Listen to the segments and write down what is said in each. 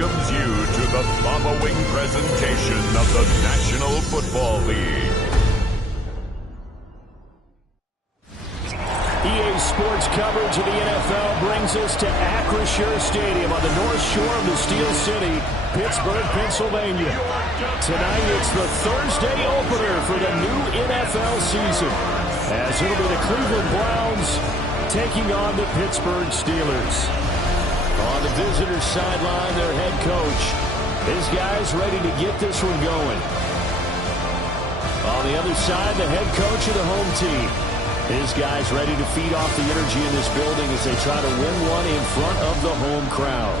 welcomes you to the following presentation of the National Football League. EA Sports coverage of the NFL brings us to Acrisure Stadium on the north shore of the Steel City, Pittsburgh, Pennsylvania. Tonight it's the Thursday opener for the new NFL season, as it'll be the Cleveland Browns taking on the Pittsburgh Steelers. On the visitor's sideline, their head coach. His guys ready to get this one going. On the other side, the head coach of the home team. His guys ready to feed off the energy in this building as they try to win one in front of the home crowd.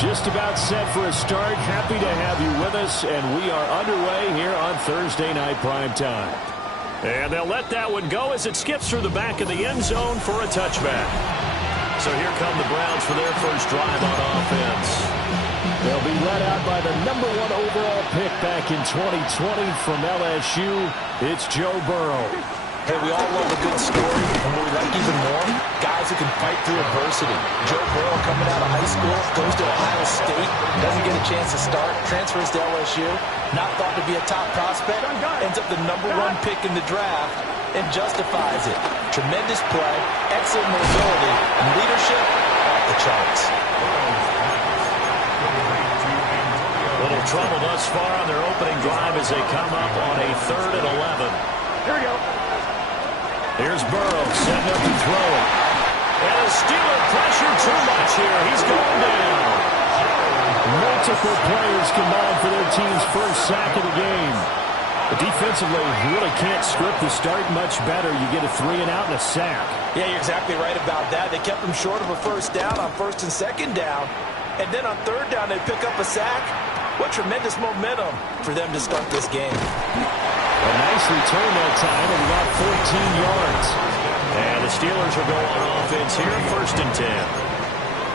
Just about set for a start. Happy to have you with us, and we are underway here on Thursday night primetime. And they'll let that one go as it skips through the back of the end zone for a touchback. So here come the Browns for their first drive on offense. They'll be led out by the #1 overall pick back in 2020 from LSU. It's Joe Burrow. Hey, we all love a good story, and what we like even more, guys who can fight through adversity. Joe Burrow coming out of high school, goes to Ohio State, doesn't get a chance to start, transfers to LSU, not thought to be a top prospect, ends up the #1 pick in the draft, and justifies it. Tremendous play, excellent mobility, and leadership off the charts. Little trouble thus far on their opening drive as they come up on a 3rd and 11. Here we go. Here's Burrow setting up to throw it. And a Steeler pressure too much here. He's going down. Multiple players combined for their team's first sack of the game. But defensively, you really can't script the start much better. You get a 3 and out and a sack. Yeah, you're exactly right about that. They kept them short of a first down on 1st and 2nd down. And then on 3rd down, they pick up a sack. What tremendous momentum for them to start this game. A nice return that time of about 14 yards. And the Steelers will go on offense here, 1st and 10.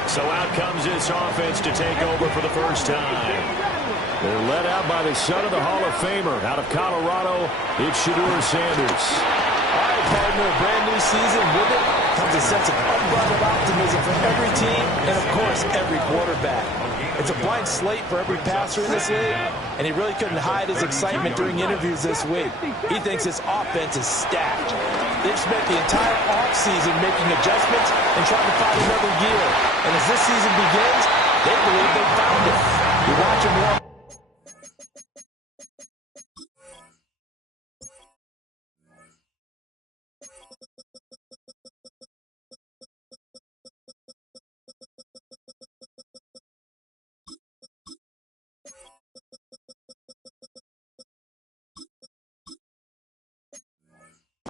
So out comes this offense to take over for the first time. They're led out by the son of the Hall of Famer out of Colorado. It's Shedeur Sanders. All right, partner, a brand new season. With it comes a sense of unbridled optimism for every team and, of course, every quarterback. It's a blank slate for every passer in this league, and he really couldn't hide his excitement during interviews this week. He thinks his offense is stacked. They've spent the entire offseason making adjustments and trying to find another gear. And as this season begins, they believe they've found it. You watch him walk.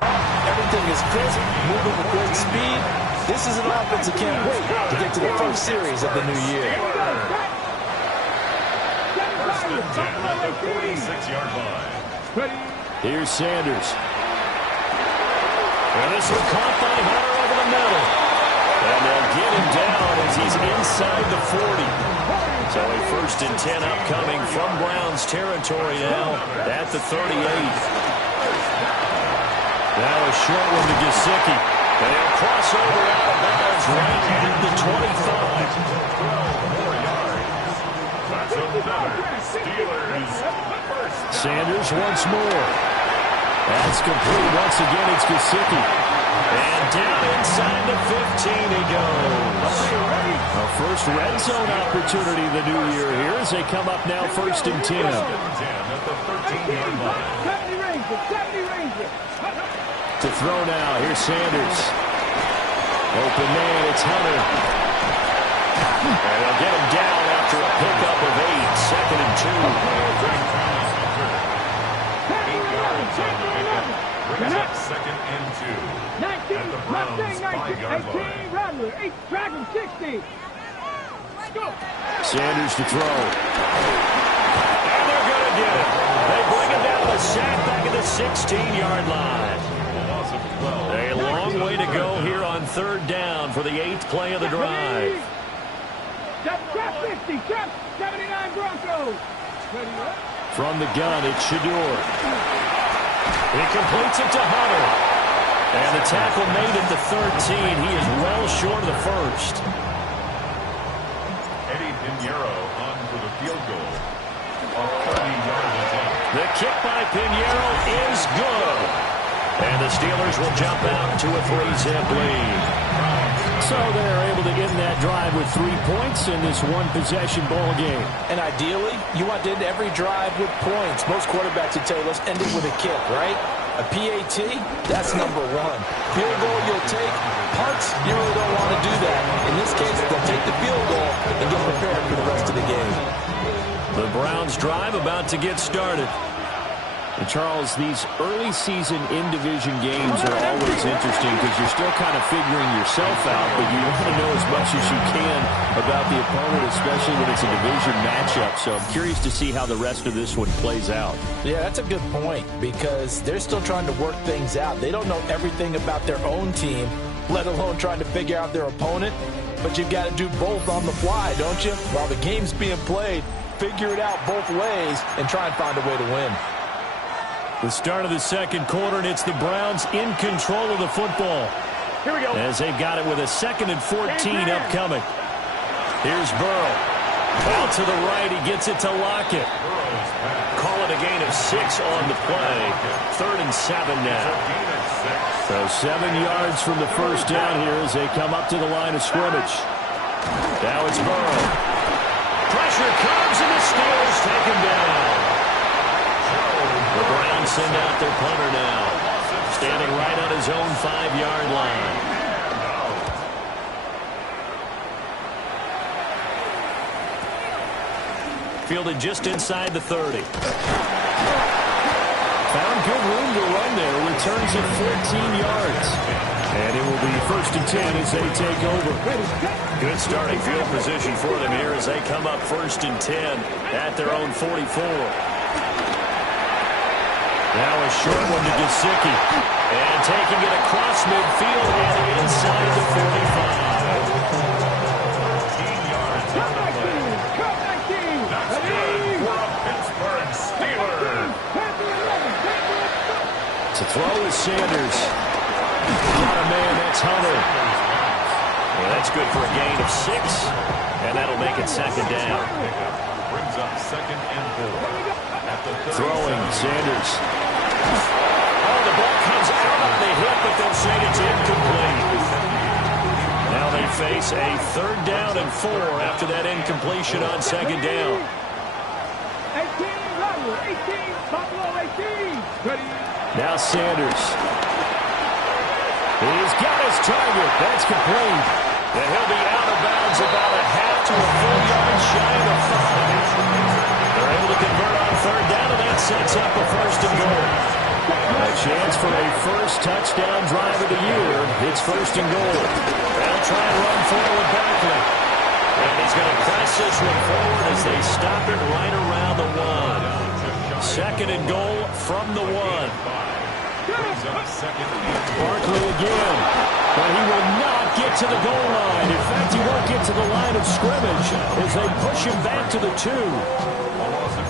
Everything is crisp, moving with great speed. This is an offense that can't wait to get to the first series of the new year. 1st and 10 at the 46-yard line. Here's Sanders. And this one caught by Hunter over the middle. And they'll get him down as he's inside the 40. So a 1st and 10 upcoming from Browns territory now at the 38. Now a short one to Gesicki. And he'll cross over out of bounds right at the 25. Sanders once more. That's complete once again. It's Gesicki. And down inside the 15 he goes. A first red zone opportunity the new year here as they come up now 1st and 10. To throw now. Here's Sanders. Open man. It's Hunter. And they'll get him down after a pickup of 8. 2nd and 2. Brings up 2nd and 2. At the Browns' 5-yard line. Sanders to throw. And they're going to get him. They bring him down with a sack back at the 16-yard line. A long way to go here on 3rd down for the 8th play of the drive. Trap 50, trap 79 Broncos. From the gun, it's Shador. He completes it to Hunter. And the tackle made at the 13. He is well short of the first. Eddie Pinheiro on for the field goal. A 30-yard attempt. The kick by Pinheiro is good. And the Steelers will jump out to a 3-zip lead. So they're able to end that drive with 3 points in this one-possession ball game. And ideally, you want to end every drive with points. Most quarterbacks would tell you, let's end it with a kick, right? A PAT, that's number one. Field goal you'll take. Punts, you really don't want to do that. In this case, they'll take the field goal and get prepared for the rest of the game. The Browns drive about to get started. And Charles, these early season in-division games are always interesting because you're still kind of figuring yourself out, but you want to know as much as you can about the opponent, especially when it's a division matchup. So I'm curious to see how the rest of this one plays out. Yeah, that's a good point because they're still trying to work things out. They don't know everything about their own team, let alone trying to figure out their opponent. But you've got to do both on the fly, don't you? While the game's being played, figure it out both ways and try and find a way to win. The start of the second quarter, and it's the Browns in control of the football. Here we go. As they've got it with a 2nd and 14 upcoming. Here's Burrow. Out to the right, he gets it to Lockett. Call it a gain of 6 on the play. 3rd and 7 now. So 7 yards from the first down here as they come up to the line of scrimmage. Now it's Burrow. Pressure comes, and the Steelers take him down. The Browns send out their punter now. Standing right on his own 5-yard line. Fielded just inside the 30. Found good room to run there. Returns it 14 yards. And it will be 1st and 10 as they take over. Good starting field position for them here as they come up 1st and 10 at their own 44. Now a short one to Gesicki. And taking it across midfield and inside the 45. 15 yards on the play. That's good for a Pittsburgh Steelers. To throw is Sanders. Got a man, that's Hunter. Well, that's good for a gain of 6. And that'll make it 2nd down. Brings up 2nd and 4. Throwing, Sanders. Oh, the ball comes out on the hit, but they'll say it's incomplete. Now they face a 3rd down and 4 after that incompletion on 2nd down. 18, Now Sanders. He's got his target. That's complete. And he'll be out of bounds about a half to a full yard shy of the 5. They're able to convert on 3rd down, and that sets up a 1st and goal. A chance for a first touchdown drive of the year. It's 1st and goal. They'll try and run forward Barkley. And he's going to press this one forward as they stop it right around the 1. 2nd and goal from the 1. Barkley again. But he will not get to the goal line. In fact, he won't get to the line of scrimmage as they push him back to the 2.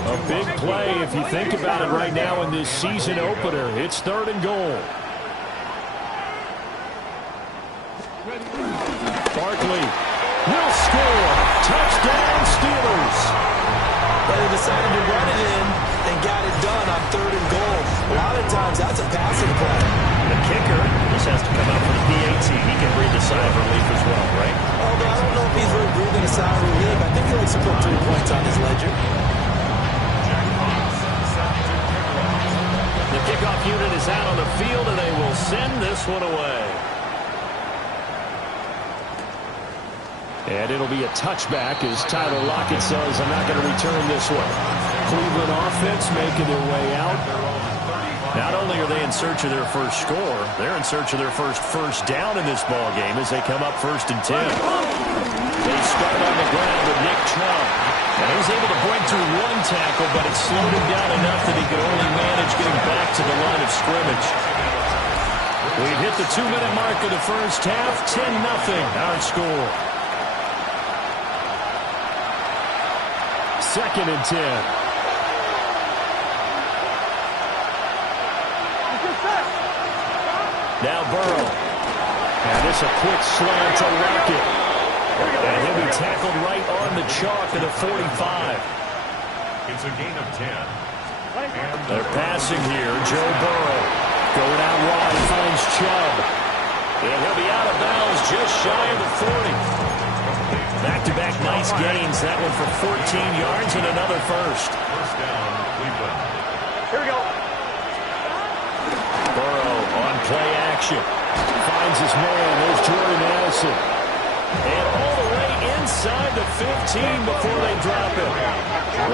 A big play if you think about it right now in this season opener. It's 3rd and goal. Barkley will score. Touchdown Steelers. But they decided to run it in and got it done on 3rd and goal. A lot of times that's a passing play. The kicker just has to come out for the PAT. He can breathe a sigh of relief as well, right? Although I don't know if he's really breathing a sigh of relief. I think he likes to put 3 points on his ledger. The kickoff unit is out on the field, and they will send this one away. And it'll be a touchback as Tyler Lockett says, I'm not going to return this one. Cleveland offense making their way out. Not only are they in search of their first score, they're in search of their first down in this ball game as they come up 1st and 10. They start on the ground with Nick Chubb. And he was able to break through 1 tackle, but it slowed him down enough that he could only manage getting back to the line of scrimmage. We've hit the 2-minute mark of the first half. 10-0 our score. 2nd and 10. Now Burrow. And this a quick slant to Lockett. And he'll be tackled right on the chalk at the 45. It's a gain of 10. They're passing here. Joe Burrow going out wide, finds Chubb. And he'll be out of bounds just shy of the 40. Back-to-back nice gains. That one for 14 yards and another first. First down, Cleveland. Here we go. Burrow on play action. Finds his man. There's Jordan Addison. And all the way inside the 15 before they drop it.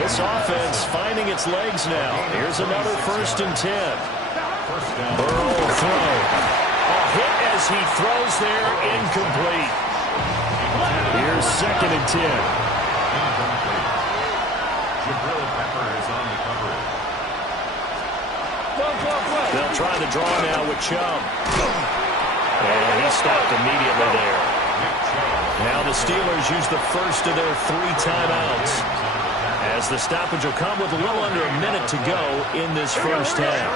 This offense finding its legs now. Here's another 1st and 10. Burrow will throw. A hit as he throws there, incomplete. Here's 2nd and 10. Jabril Pepper is on the coverage. They'll try the draw now with Chubb. And he stopped immediately there. Now the Steelers use the first of their 3 timeouts, as the stoppage will come with a little under a minute to go in this first half.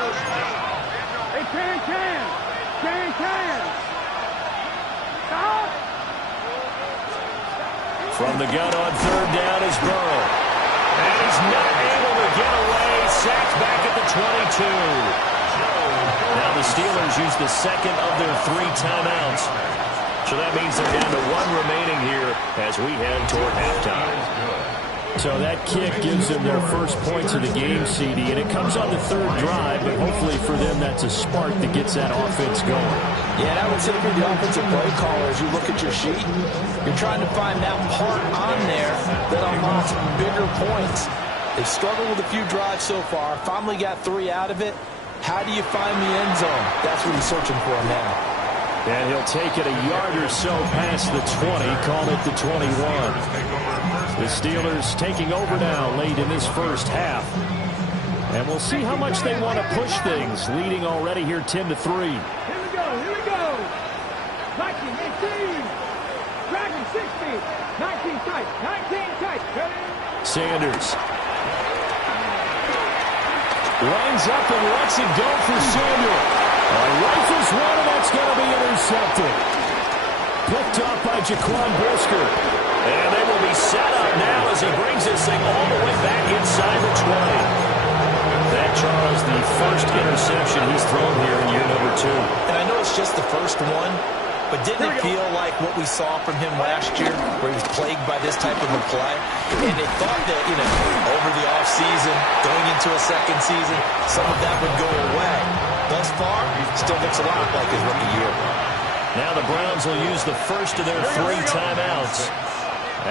Hey, can. Stop. From the gun on 3rd down is Burrow. And he's not able to get away. Sacked back at the 22. Now the Steelers use the 2nd of their 3 timeouts. So that means they're down to 1 remaining here as we head toward halftime. So that kick gives them their first points of the game, CD, and it comes on the 3rd drive, but hopefully for them that's a spark that gets that offense going. Yeah, and I would say for the offensive play caller, as you look at your sheet, you're trying to find that part on there that unlocks bigger points. They've struggled with a few drives so far, finally got 3 out of it. How do you find the end zone? That's what he's searching for now. And he'll take it a yard or so past the 20, call it the 21. The Steelers taking over now late in this first half. And we'll see how much they want to push things, leading already here 10-3. Here we go. 19, 18. Dragon 60. 19 tight. Sanders lines up and lets it go for Samuel. Rifles one, and that's going to be intercepted. Picked up by Jaquan Brisker. And they will be set up now as he brings this thing all the way back inside the 20. That, Charles, the first interception he's thrown here in year number 2. And I know it's just the first one, but didn't it feel like what we saw from him last year, where he was plagued by this type of a play? And they thought that, over the offseason, going into a second season, some of that would go away. Thus far, still looks a lot like his rookie year. Now the Browns will use the first of their 3 timeouts,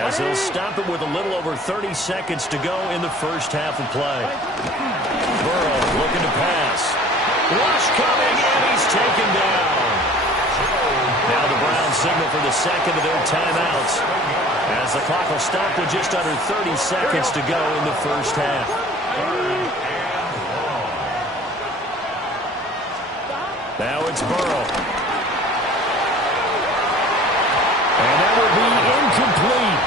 as they'll stop it with a little over 30 seconds to go in the first half of play. Burrow looking to pass. Rush coming, and he's taken down. Now the Browns signal for the 2nd of their timeouts, as the clock will stop with just under 30 seconds to go in the first half. Now it's Burrow. And that will be incomplete.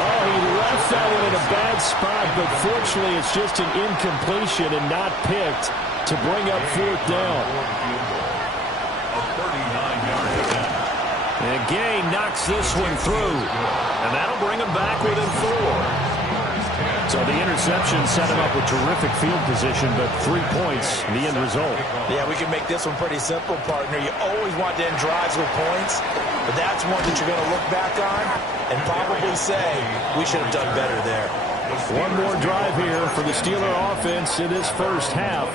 Oh, he left that one in a bad spot, but fortunately it's just an incompletion and not picked to bring up 4th down. And Gay knocks this one through, and that'll bring him back within 4. So the interception set him up with terrific field position, but 3 points, the end result. Yeah, we can make this one pretty simple, partner. You always want to end drives with points, but that's one that you're going to look back on and probably say, we should have done better there. One more drive here for the Steeler offense in this first half.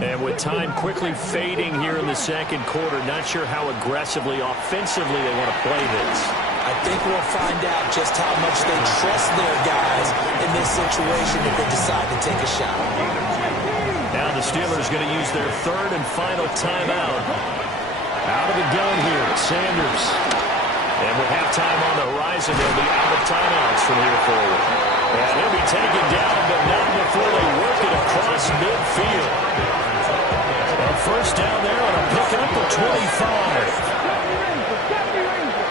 And with time quickly fading here in the 2nd quarter, not sure how aggressively, offensively they want to play this. I think we'll find out just how much they trust their guys in this situation if they decide to take a shot. Now the Steelers going to use their 3rd and final timeout. Out of the gun here, Sanders. And with halftime on the horizon, they'll be out of timeouts from here forward. And he'll be taken down, but not before they work it across midfield. A first down there on a pickup of 25.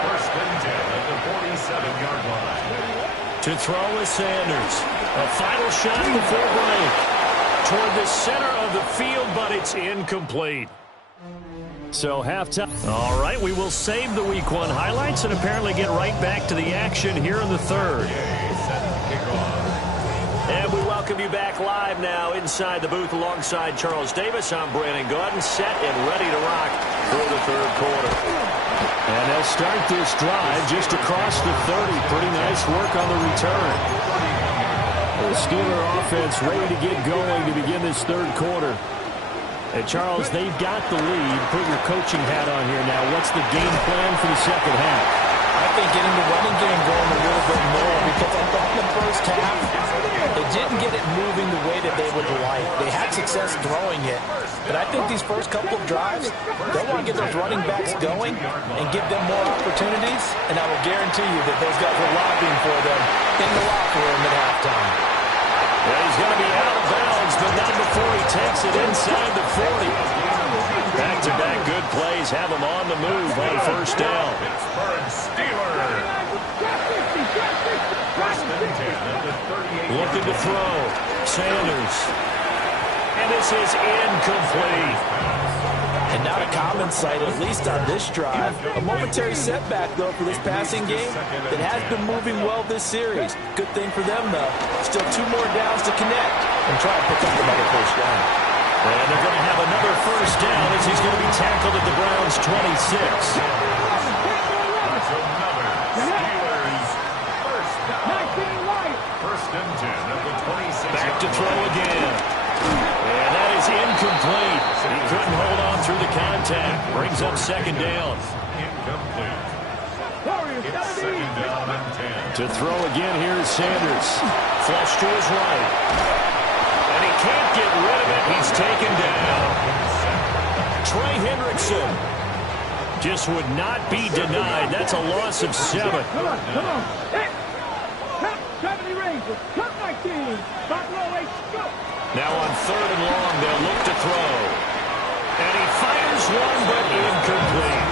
First and 10 at the 47-yard line. To throw is Sanders. A final shot before break. Toward the center of the field, but it's incomplete. So halftime. All right, we will save the Week 1 highlights and apparently get right back to the action here in the third. And we welcome you back live now inside the booth alongside Charles Davis. I'm Brandon Gaudin, set and ready to rock for the third quarter. And they'll start this drive just across the 30. Pretty nice work on the return. The Steeler offense ready to get going to begin this third quarter. And Charles, they've got the lead. Put your coaching hat on here now. What's the game plan for the second half? I think getting the running game going a little bit more, because I thought in the first half they didn't get it moving the way that they would like. They had success throwing it, but I think these first couple of drives, they'll want to get those running backs going and give them more opportunities, and I will guarantee you that those guys were lobbying for them in the locker room at halftime. Well, he's going to be out of bounds, but not before he takes it inside the 40. Back-to-back good plays have him on the move on first down. Looking to throw. Sanders. And this is incomplete. And not a common sight, at least on this drive. A momentary setback, though, for this passing game that has been moving well this series. Good thing for them, though. Still 2 more downs to connect and try to pick up another first down. And they're going to have another first down as he's going to be tackled at the Browns' 26. Back to throw again. And that is incomplete. He couldn't hold on through the contact. Brings up second down. Incomplete. It's second down and 10. To throw again, here is Sanders. Flush to his right. And he can't get rid of it. He's taken down. Trey Hendrickson just would not be denied. That's a loss of 7. Come on. Hey. 70 Rangers. Cut 19. Buffalo 8. Go. Now on third and long, they'll look to throw. And he fires one, but incomplete.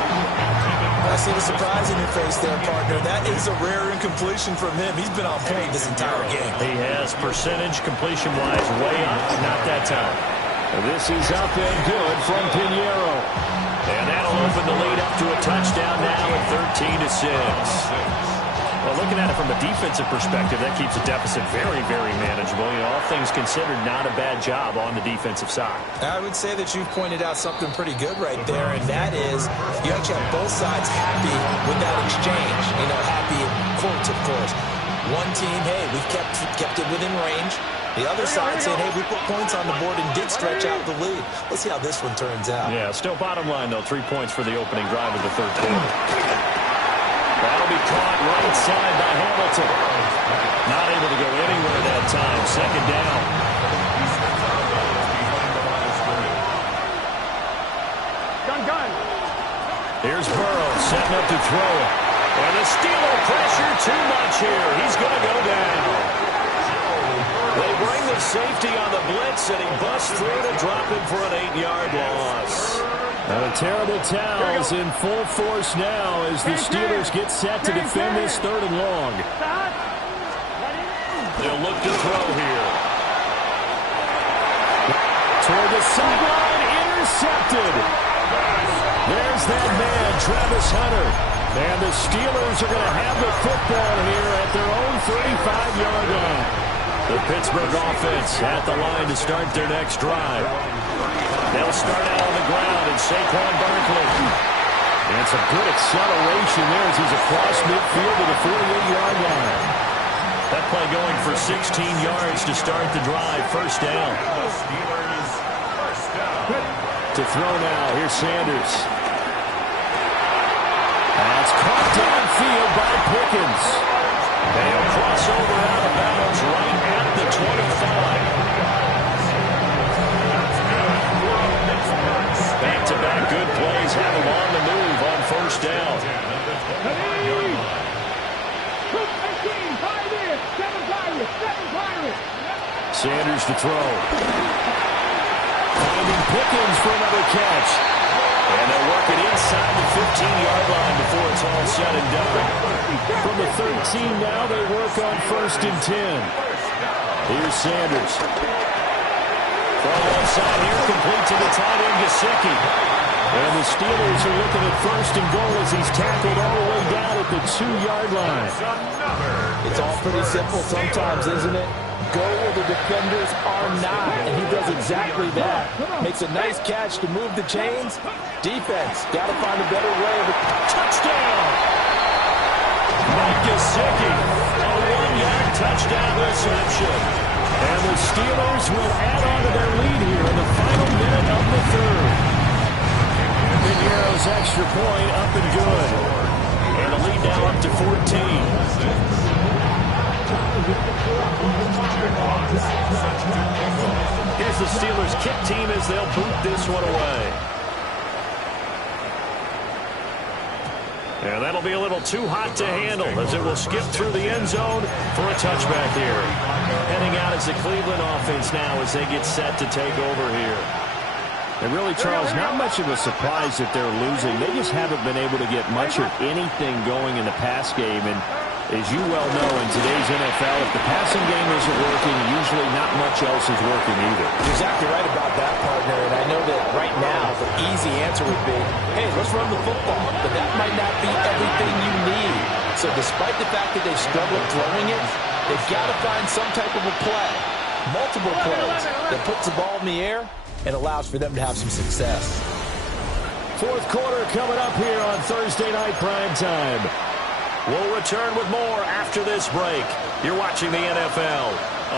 I see the surprise in your face there, partner. That is a rare incompletion from him. He's been on point this entire game. He has percentage completion-wise way up. Not that time. This is up and good from Pinheiro. And that'll open the lead up to a touchdown now at 13-6. Well, looking at it from a defensive perspective, that keeps the deficit very, very manageable. You know, all things considered, not a bad job on the defensive side. I would say that you've pointed out something pretty good right there, and that is you actually have both sides happy with that exchange. You know, happy in quotes, of course. One team, hey, we've kept it within range. The other side saying, hey, we put points on the board and did stretch out the lead. Let's see how this one turns out. Yeah, still bottom line, though, 3 points for the opening drive of the third quarter. That'll be caught right side by Hamilton. Not able to go anywhere that time. Second down. Gun. Here's Burrow setting up to throw it. And the Steeler pressure too much here. He's going to go down. They bring the safety on the blitz, and he busts through to drop him for an 8-yard loss. A terrible towels in full force now as the Steelers get set to defend this third and long. They'll look to throw here. Toward the sideline, intercepted. There's that man, Travis Hunter. And the Steelers are going to have the football here at their own 35-yard line. The Pittsburgh offense at the line to start their next drive. They'll start out on the ground, and Saquon Barkley. And some good acceleration there as he's across midfield to the 48-yard line. That play going for 16 yards to start the drive. First down. To throw now, here's Sanders. That's caught downfield by Pickens. They'll cross over out of bounds right at the 25. Back-to-back good plays have him on the move on first down. Sanders to throw. Finding Pickens for another catch. And they'll work it inside the 15-yard line before it's all said and done. From the 13 now, they work on first and 10. Here's Sanders. From one side here, complete to the tight end, Gesicki. And the Steelers are looking at first and goal as he's tackled all the way down at the 2-yard line. It's all pretty simple sometimes, isn't it? Go where the defenders are not, and he does exactly that. Makes a nice catch to move the chains. Defense, got to find a better way of a touchdown. Mike Gesicki, a 1-yard touchdown reception. And the Steelers will add on to their lead here in the final minute of the third. Piñeiro's extra point up and good. And the lead now up to 14. Here's the Steelers kick team as they'll boot this one away. And that'll be a little too hot to handle as it will skip through the end zone for a touchback here. Heading out is the Cleveland offense now as they get set to take over here. And really, Charles, not much of a surprise that they're losing. They just haven't been able to get much of anything going in the pass game. And as you well know, in today's NFL, if the passing game isn't working, usually not much else is working either. You're exactly right about that, partner. And I know that right now the easy answer would be, hey, let's run the football. But that might not be everything you need. So despite the fact that they've struggled throwing it, they've got to find some type of a play, multiple plays, that puts the ball in the air and allows for them to have some success. Fourth quarter coming up here on Thursday Night Prime Time. We'll return with more after this break. You're watching the NFL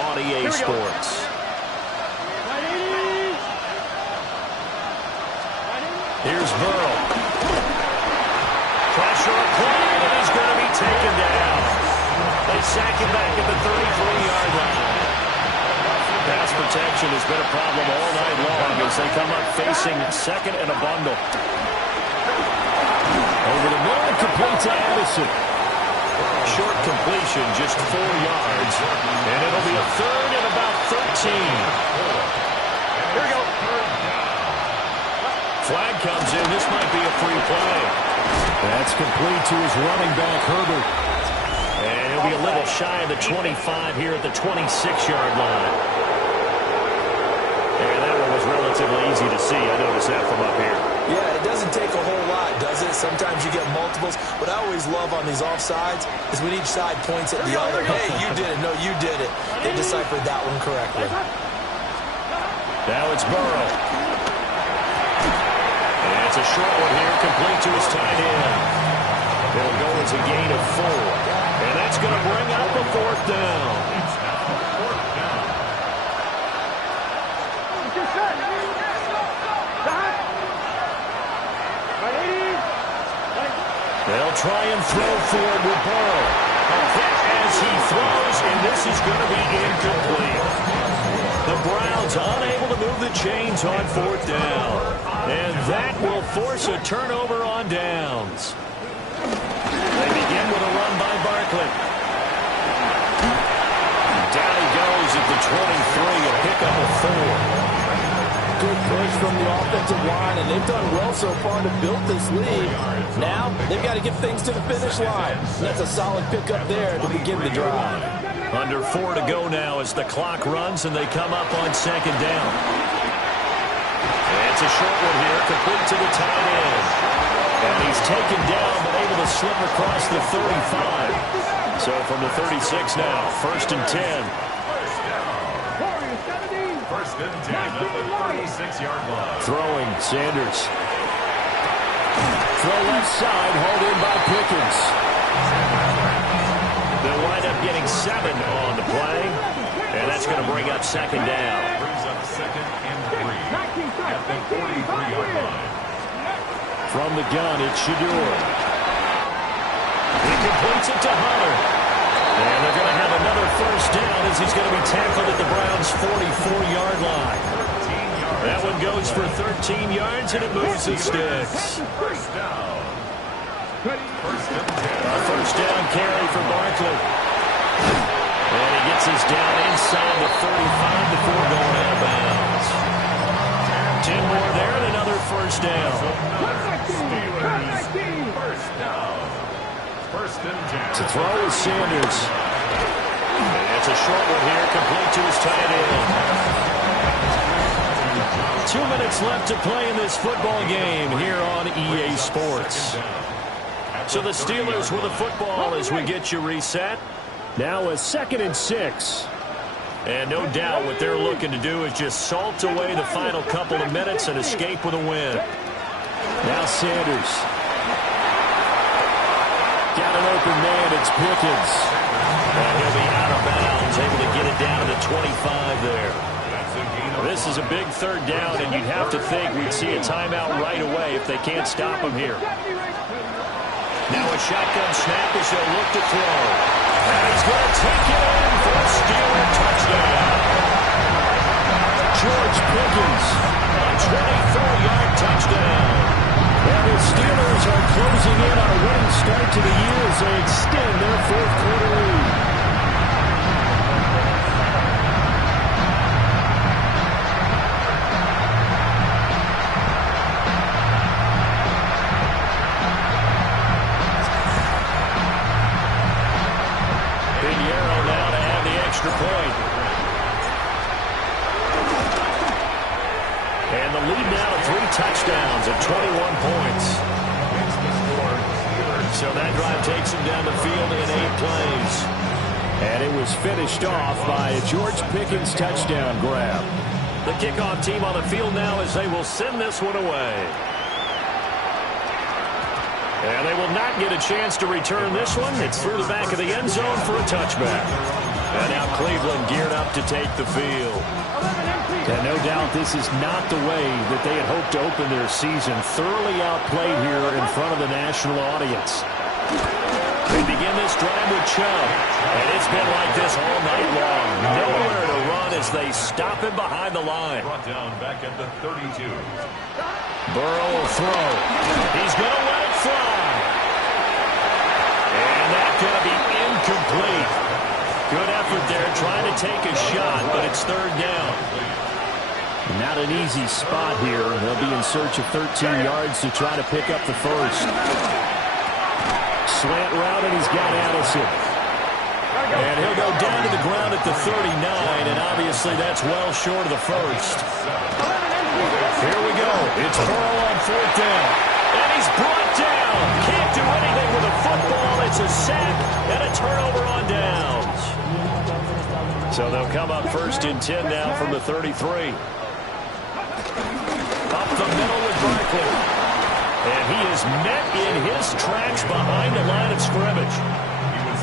on EA Sports. Here's Burrow. Pressure applied, and he's going to be taken down. They sack him back at the 33-yard line. Pass protection has been a problem all night long as they come up facing second and a bundle. Over the middle and complete to Addison. Short completion, just 4 yards. And it'll be a third and about 13. Here we go. Flag comes in. This might be a free play. That's complete to his running back, Herbert. And he'll be a little shy of the 25 here at the 26-yard line. And that one was relatively easy to see. I noticed that from up here. Yeah, it doesn't take a whole lot, does it? Sometimes you get multiples. What I always love on these offsides is when each side points at the other. Hey, you did it. No, you did it. They deciphered that one correctly. Now it's Burrow. And it's a short one here, complete to his tight end. It'll go as a gain of 4. And that's going to bring up a fourth down. They'll try and throw forward with Burrow. A hit as he throws, and this is going to be incomplete. The Browns unable to move the chains on fourth down. And that will force a turnover on downs. They begin with a run by Barkley. Down he goes at the 23, a pickup of 4. Good push from the offensive line, and they've done well so far to build this lead. Now, they've got to get things to the finish line. That's a solid pickup there to begin the drive. Under 4 to go now as the clock runs, and they come up on second down. And it's a short one here, complete to the tight end. And he's taken down, but able to slip across the 35. So from the 36 now, first and 10. First and 10 at the 36-yard line. Throwing, Sanders. Throw left side, hauled in by Pickens. They'll wind up getting 7 on the play, and that's going to bring up second down. Brings up second and 3 at the 43-yard line. From the gun, it's Shador. He completes it to Hunter. And they're going to have another first down as he's going to be tackled at the Browns' 44-yard line. That one goes for 13 yards, and it moves the sticks. First down. A first down carry for Barkley. And he gets us down inside the 35 before going out of bounds. 10 more there and another first down. First down. First and 10. To throw is Sanders. And it's a short one here, complete to his tight end. 2 minutes left to play in this football game here on EA Sports. So the Steelers with the football as we get you reset. Now a 2nd and 6. And no doubt what they're looking to do is just salt away the final couple of minutes and escape with a win. Now Sanders. Got an open man. It's Pickens. And he'll be out of bounds, able to get it down to the 25 there. This is a big 3rd down, and you'd have to think we'd see a timeout right away if they can't stop him here. Now a shotgun snap as they'll look to throw. And he's going to take it in for a Steeler touchdown. George Pickens, a 24-yard touchdown. And the Steelers are closing in on a winning start to the year as they extend their 4th quarter lead. Point. And the lead now to 3 touchdowns at 21 points. So that drive takes him down the field in 8 plays. And it was finished off by a George Pickens touchdown grab. The kickoff team on the field now as they will send this one away. And they will not get a chance to return this one. It's through the back of the end zone for a touchback. And now Cleveland geared up to take the field. And no doubt this is not the way that they had hoped to open their season. Thoroughly outplayed here in front of the national audience. They begin this drive with Chubb. And it's been like this all night long. Nowhere to run as they stop him behind the line. Brought down back at the 32. Burrow will throw. He's going to let it fly. And that's going to be incomplete. Good effort there, trying to take a shot, but it's 3rd down. Not an easy spot here. They'll be in search of 13 yards to try to pick up the 1st. Slant route, and he's got Addison. And he'll go down to the ground at the 39, and obviously that's well short of the 1st. Here we go. It's Burrow on 4th down. And he's brought down. Can't do anything with a football. It's a sack and a turnover on downs. So they'll come up 1st and 10 now from the 33. Up the middle with Barkley. And he is met in his tracks behind the line of scrimmage.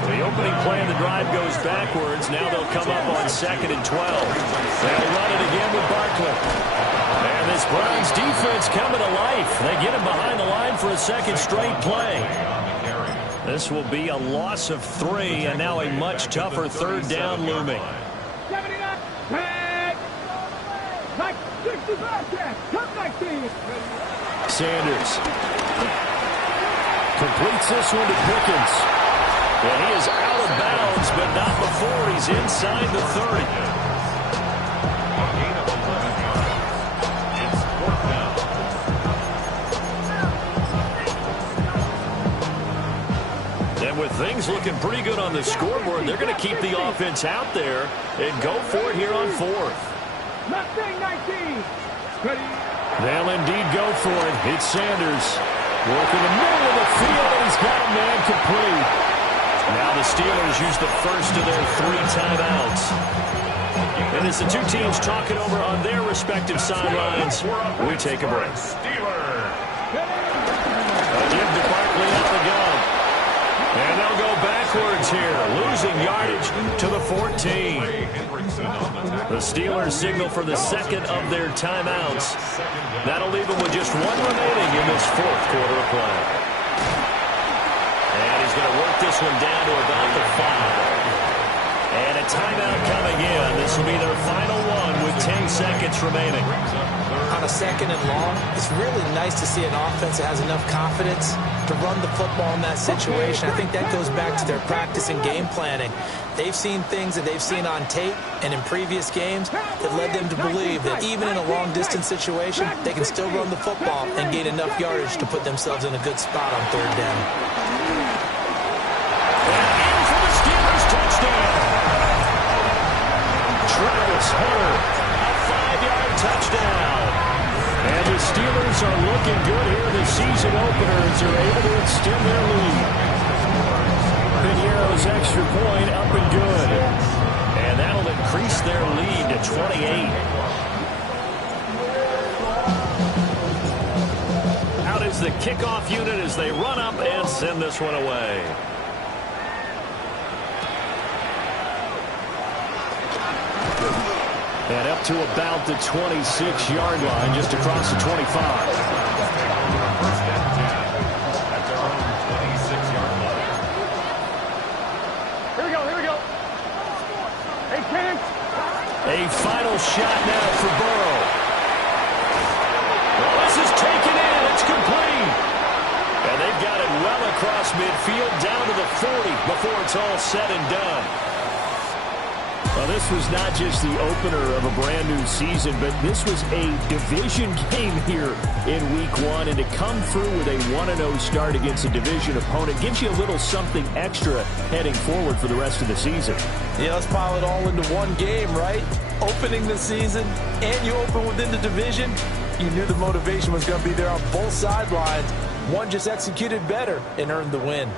The opening play of the drive goes backwards. Now they'll come up on 2nd and 12. They'll run it again with Barkley. And this Browns defense coming to life. They get him behind the line for a 2nd straight play. This will be a loss of 3, and now a much tougher 3rd down looming. Sanders completes this one to Pickens. And he is out of bounds, but not before he's inside the 30. With things looking pretty good on the scoreboard, they're going to keep the offense out there and go for it here on 4th. They'll indeed go for it. It's Sanders. Working the middle of the field, and he's got a man complete. Now the Steelers use the 1st of their 3 timeouts. And as the 2 teams talking over on their respective sidelines, we take a break. A give to Barkley out the gun. And they'll go backwards here, losing yardage to the 14. The Steelers signal for the 2nd of their timeouts. That'll leave them with just 1 remaining in this 4th quarter of play. And he's going to work this one down to about the 5. And a timeout coming in. This will be their final one with 10 seconds remaining. On a 2nd and long, it's really nice to see an offense that has enough confidence to run the football in that situation. I think that goes back to their practice and game planning. They've seen things that they've seen on tape and in previous games that led them to believe that even in a long-distance situation, they can still run the football and gain enough yardage to put themselves in a good spot on 3rd down. And in for the Steelers touchdown. Travis Hunter, a 5-yard touchdown. And the Steelers are looking good here in the season opener as they're able to extend their lead. Piniero's extra point up and good. And that'll increase their lead to 28. Out is the kickoff unit as they run up and send this one away. And up to about the 26-yard line, just across the 25. Here we go. Hey, Terrence. A final shot now for Burrow. Well, this is taken in. It's complete. And they've got it well across midfield, down to the 40 before it's all said and done. Well, this was not just the opener of a brand-new season, but this was a division game here in Week 1. And to come through with a 1-0 start against a division opponent gives you a little something extra heading forward for the rest of the season. Yeah, let's pile it all into one game, right? Opening the season, and you open within the division. You knew the motivation was going to be there on both sidelines. One just executed better and earned the win.